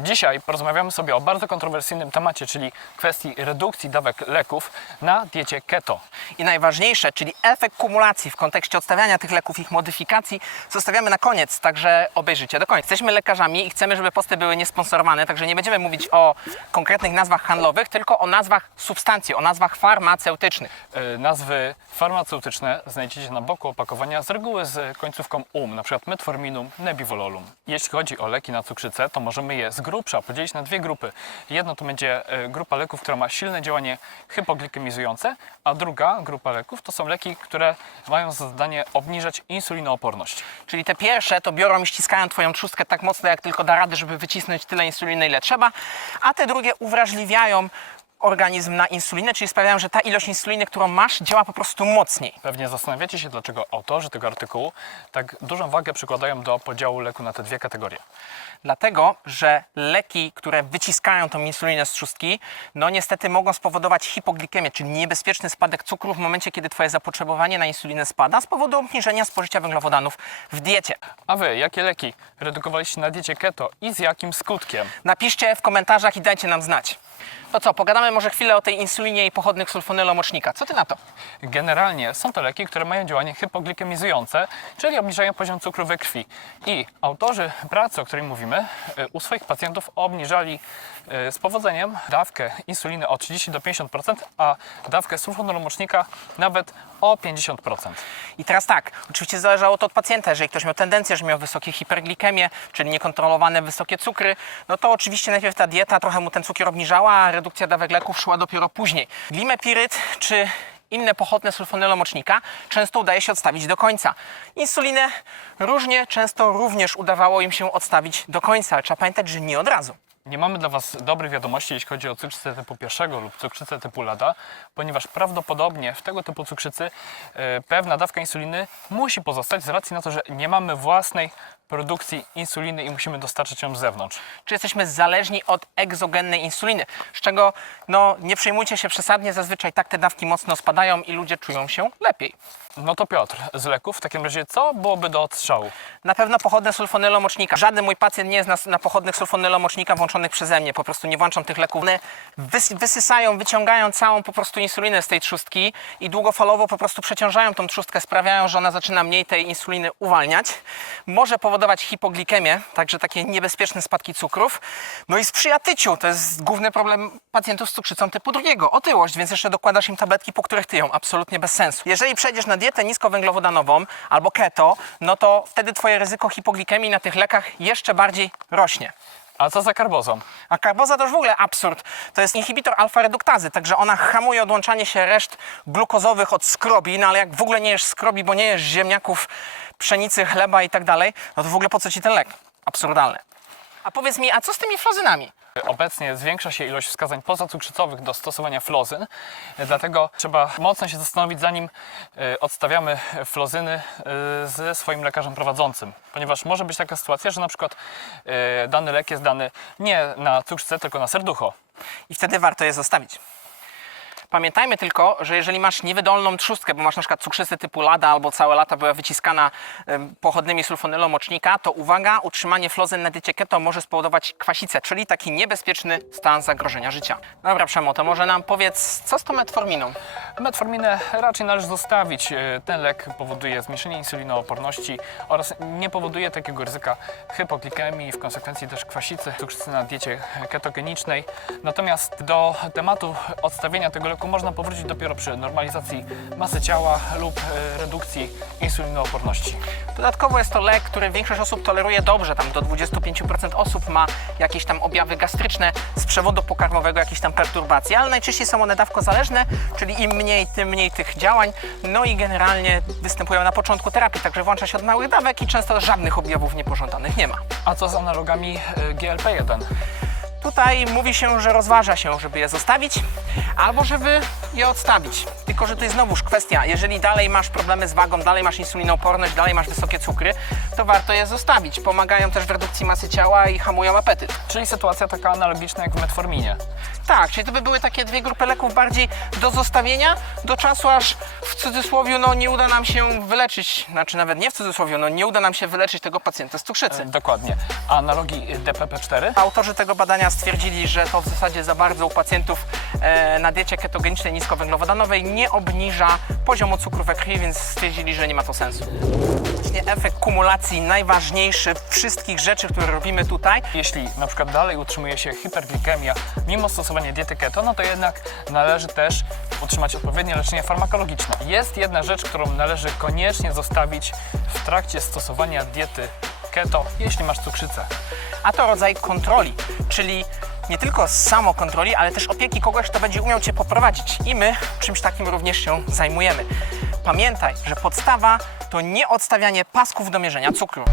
Dzisiaj porozmawiamy sobie o bardzo kontrowersyjnym temacie, czyli kwestii redukcji dawek leków na diecie keto. I najważniejsze, czyli efekt kumulacji w kontekście odstawiania tych leków, ich modyfikacji, zostawiamy na koniec, także obejrzyjcie do końca. Jesteśmy lekarzami i chcemy, żeby posty były niesponsorowane, także nie będziemy mówić o konkretnych nazwach handlowych, tylko o nazwach substancji, o nazwach farmaceutycznych. E, Nazwy farmaceutyczne znajdziecie na boku opakowania z reguły z końcówką um, na przykład metforminum, nebivololum. Jeśli chodzi o leki na cukrzycę, to możemy je z grubsza podzielić na dwie grupy. Jedno to będzie e, grupa leków, która ma silne działanie hypoglikemizujące, a druga grupa leków to są leki, które mają za zadanie obniżać insulinooporność. Czyli te pierwsze to biorą i ściskają Twoją trzustkę tak mocno, jak tylko da rady, żeby wycisnąć tyle insuliny, ile trzeba, a te drugie uwrażliwiają organizm na insulinę, czyli sprawiają, że ta ilość insuliny, którą masz, działa po prostu mocniej. Pewnie zastanawiacie się, dlaczego autorzy tego artykułu tak dużą wagę przykładają do podziału leku na te dwie kategorie. Dlatego, że leki, które wyciskają tą insulinę z trzustki, no niestety mogą spowodować hipoglikemię, czyli niebezpieczny spadek cukru w momencie, kiedy Twoje zapotrzebowanie na insulinę spada z powodu obniżenia spożycia węglowodanów w diecie. A wy, jakie leki redukowaliście na diecie keto i z jakim skutkiem? Napiszcie w komentarzach i dajcie nam znać. To co, pogadamy może chwilę o tej insulinie i pochodnych sulfonylomocznika. Co Ty na to? Generalnie są to leki, które mają działanie hypoglikemizujące, czyli obniżają poziom cukru we krwi. I autorzy pracy, o której mówimy, e, u swoich pacjentów obniżali e, z powodzeniem dawkę insuliny o 30 do 50%, a dawkę sulfonylomocznika nawet o 50%. I teraz tak, oczywiście zależało to od pacjenta. Jeżeli ktoś miał tendencję, że miał wysokie hiperglikemie, czyli niekontrolowane wysokie cukry, no to oczywiście najpierw ta dieta trochę mu ten cukier obniżała, redukcja dawek leków szła dopiero później. Glimepiryt czy inne pochodne sulfonylomocznika często udaje się odstawić do końca. Insulinę różnie, często również udawało im się odstawić do końca, ale trzeba pamiętać, że nie od razu. Nie mamy dla Was dobrych wiadomości, jeśli chodzi o cukrzycę typu pierwszego lub cukrzycę typu lada, ponieważ prawdopodobnie w tego typu cukrzycy e, pewna dawka insuliny musi pozostać z racji na to, że nie mamy własnej produkcji insuliny i musimy dostarczyć ją z zewnątrz. czy jesteśmy zależni od egzogennej insuliny, z czego no, nie przejmujcie się przesadnie, zazwyczaj tak te dawki mocno spadają i ludzie czują się lepiej. No to Piotr, z leków w takim razie co byłoby do odstrzału? Na pewno pochodne sulfonylomocznika. Żaden mój pacjent nie jest na, na pochodnych sulfonylomocznika włączonych przeze mnie. Po prostu nie włączam tych leków. One wys, wysysają, wyciągają całą po prostu insulinę z tej trzustki i długofalowo po prostu przeciążają tą trzustkę, sprawiają, że ona zaczyna mniej tej insuliny uwalniać. Może powodować hipoglikemię, także takie niebezpieczne spadki cukrów. No i sprzyja tyciu. To jest główny problem pacjentów z cukrzycą typu drugiego. Otyłość, więc jeszcze dokładasz im tabletki, po których tyją. Absolutnie bez sensu. Jeżeli przejdziesz na dietę niskowęglowodanową albo keto, no to wtedy twoje ryzyko hipoglikemii na tych lekach jeszcze bardziej rośnie. A co za karbozą? A karboza to już w ogóle absurd. To jest inhibitor alfa-reduktazy, także ona hamuje odłączanie się reszt glukozowych od skrobi, no ale jak w ogóle nie jesz skrobi, bo nie jesz ziemniaków, pszenicy, chleba i tak dalej, no to w ogóle po co ci ten lek? Absurdalne. A powiedz mi, a co z tymi flozynami? Obecnie zwiększa się ilość wskazań pozacukrzycowych do stosowania flozyn, dlatego trzeba mocno się zastanowić, zanim e, odstawiamy flozyny e, ze swoim lekarzem prowadzącym, ponieważ może być taka sytuacja, że na przykład e, dany lek jest dany nie na cukrzycę, tylko na serducho. I wtedy warto je zostawić. Pamiętajmy tylko, że jeżeli masz niewydolną trzustkę, bo masz na przykład cukrzycę typu lada albo całe lata była wyciskana pochodnymi sulfonylomocznika, to uwaga, utrzymanie flozyn na diecie keto może spowodować kwasicę, czyli taki niebezpieczny stan zagrożenia życia. Dobra Przemo, to może nam powiedz, co z tą metforminą? Metforminę raczej należy zostawić. E, Ten lek powoduje zmniejszenie insulinooporności oraz nie powoduje takiego ryzyka hypoglikemii i w konsekwencji też kwasicy, cukrzycy na diecie ketogenicznej. Natomiast do tematu odstawienia tego leku można powrócić dopiero przy normalizacji masy ciała lub e, redukcji insulinooporności. Dodatkowo jest to lek, który większość osób toleruje dobrze, tam do 25% osób ma jakieś tam objawy gastryczne z przewodu pokarmowego, jakieś tam perturbacje, ale najczęściej są one dawkozależne, czyli im mniej, tym mniej tych działań, no i generalnie występują na początku terapii, także włącza się od małych dawek i często żadnych objawów niepożądanych nie ma. A co z analogami e, GLP-1? Tutaj mówi się, że rozważa się, żeby je zostawić. Albo żeby je odstawić. Tylko, że to jest znowuż kwestia, jeżeli dalej masz problemy z wagą, dalej masz insulinooporność, dalej masz wysokie cukry, to warto je zostawić. Pomagają też w redukcji masy ciała i hamują apetyt. Czyli sytuacja taka analogiczna jak w metforminie. Tak, czyli to by były takie dwie grupy leków bardziej do zostawienia, do czasu aż w cudzysłowie no, nie uda nam się wyleczyć, znaczy nawet nie w cudzysłowie, no nie uda nam się wyleczyć tego pacjenta z cukrzycy. Dokładnie. A analogii DPP-4? Autorzy tego badania stwierdzili, że to w zasadzie za bardzo u pacjentów e, na diecie ketogenicznej niskowęglowodanowej nie obniża poziomu cukru we krwi, więc stwierdzili, że nie ma to sensu. Efekt kumulacji najważniejszy wszystkich rzeczy, które robimy tutaj, Jeśli na przykład dalej utrzymuje się hiperglikemia mimo stosowania diety keto, no to jednak należy też utrzymać odpowiednie leczenie farmakologiczne. Jest jedna rzecz, którą należy koniecznie zostawić w trakcie stosowania diety keto, jeśli masz cukrzycę. a to rodzaj kontroli, czyli nie tylko samokontroli, ale też opieki kogoś, kto będzie umiał Cię poprowadzić. I my czymś takim również się zajmujemy. Pamiętaj, że podstawa to nie odstawianie pasków do mierzenia cukru.